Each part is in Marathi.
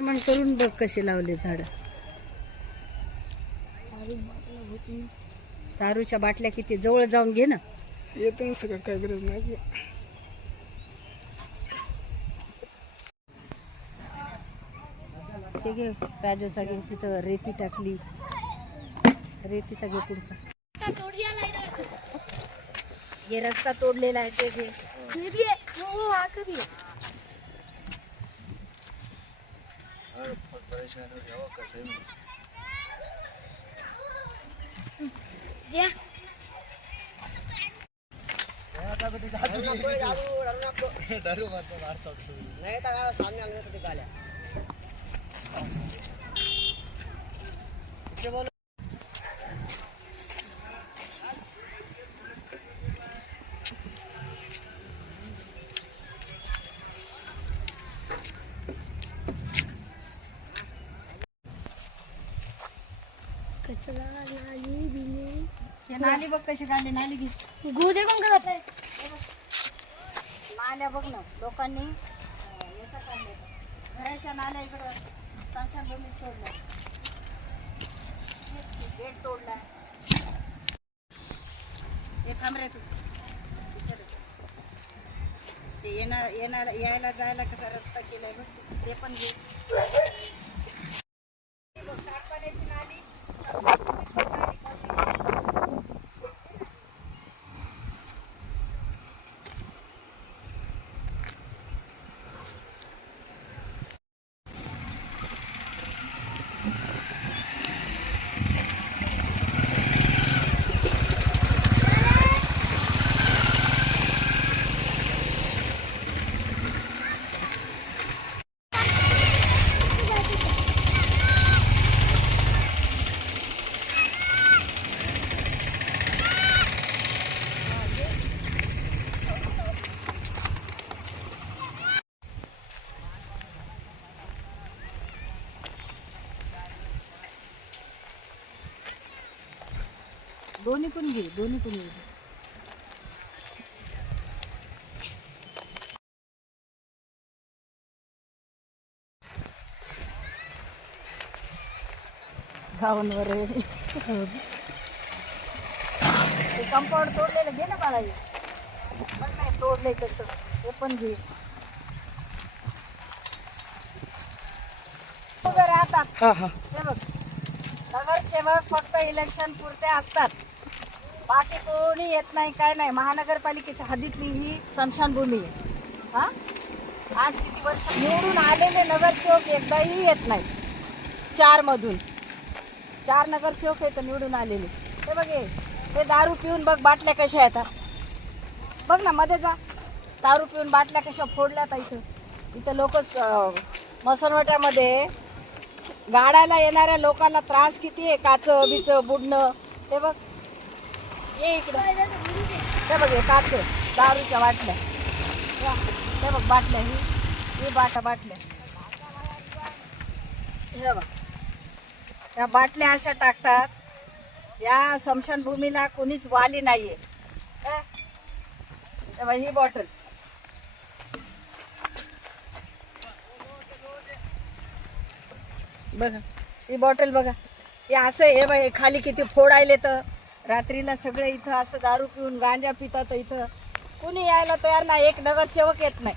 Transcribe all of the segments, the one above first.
मन करून बघ कसे लावले झाड. दारूच्या बाटल्या किती जवळ जाऊन घे ना. येतं ना सगळं, काय गरज नाही. ते घे पॅजोचा घे, तिथं रेती टाकली, रेतीचा घे पुढचा. हे रस्ता तोडलेला आहे ते घे. नाली बघ कशी काढली, नाली घे. गोदे कोण करत आहे? नाल्या बघ ना लोकांनी घराच्या नाल्या इकडं स्मशानभूमीत सोडल्या, गेट तोडला. ते थांब रे तू, ते यायला जायला कसा रस्ता केलाय बघ, ते पण घे. सांडपाण्याची नाली दोन्ही पण घे, दोन्ही पण घे. गावांवर ते कंपाऊंड तोडलेलं घे ना बाळा, पण नाही तोडलंय तसं, ते पण घे. उभे राहतात ते बघ, नगरसेवक फक्त इलेक्शन पुरते असतात, बाकी कोणी येत नाही, काय नाही. महानगरपालिकेच्या हद्दीतली ही स्मशानभूमी आहे. हा, आज किती वर्ष निवडून आलेले नगरसेवक एकदाही येत नाही. 4 मधून 4 नगरसेवक आहेत निवडून आलेले. ते बघ, हे दारू पिऊन बघ बाटल्या कशा येतात बघ ना, मध्ये जा. दारू पिऊन बाटल्या कशा फोडल्यात इथं लोक. मसनवट्यामध्ये गाड्याला येणाऱ्या लोकांना त्रास किती आहे, काच बीच बुडणं. ते बघ, ये इकडं, ते बघ काच दारूच्या बाटल्या, ते बघ बाटल्या, ही बाटल्या, हे बघ, या बाटल्या अशा टाकतात. या स्मशानभूमीला कोणीच वाली नाहीये. ही बॉटल बघा, ही बॉटल बघा, हे असं हे बघ, खाली किती फोडायले. तर रात्रीला सगळे इथं असं दारू पिऊन गांजा पितात. इथं कोणी यायला तयार नाही, एक नगरसेवक येत नाही.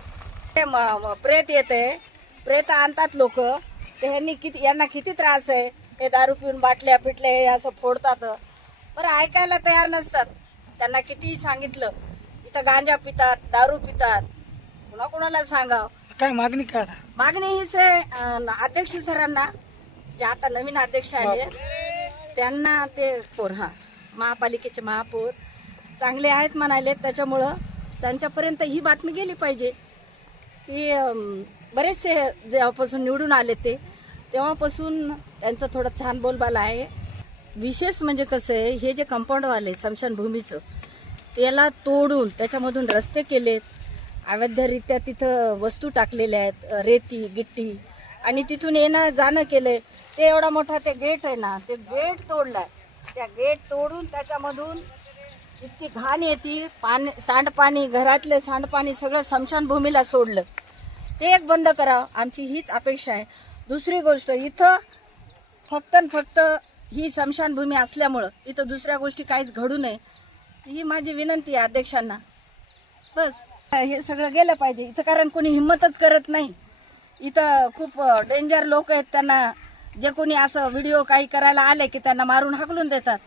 प्रेत येते, प्रेत आणतात लोक, ते यांना किती त्रास आहे. हे दारू पिऊन बाटल्या पिटल्या हे असं फोडतात, बरं ऐकायला तयार नसतात. त्यांना कितीही सांगितलं, इथं गांजा पितात, दारू पितात, कोणाला सांगाव. काय मागणी काय? मागणी हीच आहे अध्यक्ष सरांना, जे आता नवीन अध्यक्ष आले त्यांना. ते महापालिकेचे महापौर चांगले आहेत म्हणाले, त्याच्यामुळं त्यांच्यापर्यंत ही बातमी गेली पाहिजे की बरेचसे जेव्हापासून निवडून आले तेव्हापासून त्यांचं थोडं छान बोलबाला आहे. विशेष म्हणजे कसं आहे, हे जे कंपाऊंडवाले स्मशानभूमीचं त्याला तोडून त्याच्यामधून रस्ते केलेत, अवैधरित्या तिथं वस्तू टाकलेल्या आहेत, रेती गिट्टी, आणि तिथून येणं जाणं केलंय. ते एवढा मोठा ते गेट आहे ना, ते गेट तोडलाय. त्या गेट तोडून त्याच्यामधून इतकी घाण येते, सांडपाणी, घरातले सांडपाणी सगळं स्मशानभूमीला सोडलं. ते एक बंद करावं, आमची हीच अपेक्षा आहे. दुसरी गोष्ट, इथं फक्त न फक्त ही स्मशानभूमी असल्यामुळं इथं दुसऱ्या गोष्टी काहीच घडू नये ही माझी विनंती आहे अध्यक्षांना. बस हे सगळं गेलं पाहिजे इथं, कारण कोणी हिंमतच करत नाही. इथं खूप डेंजर लोक आहेत, त्यांना जे कोणी असं व्हिडिओ काही करायला आले की त्यांना मारून हाकलून देतात.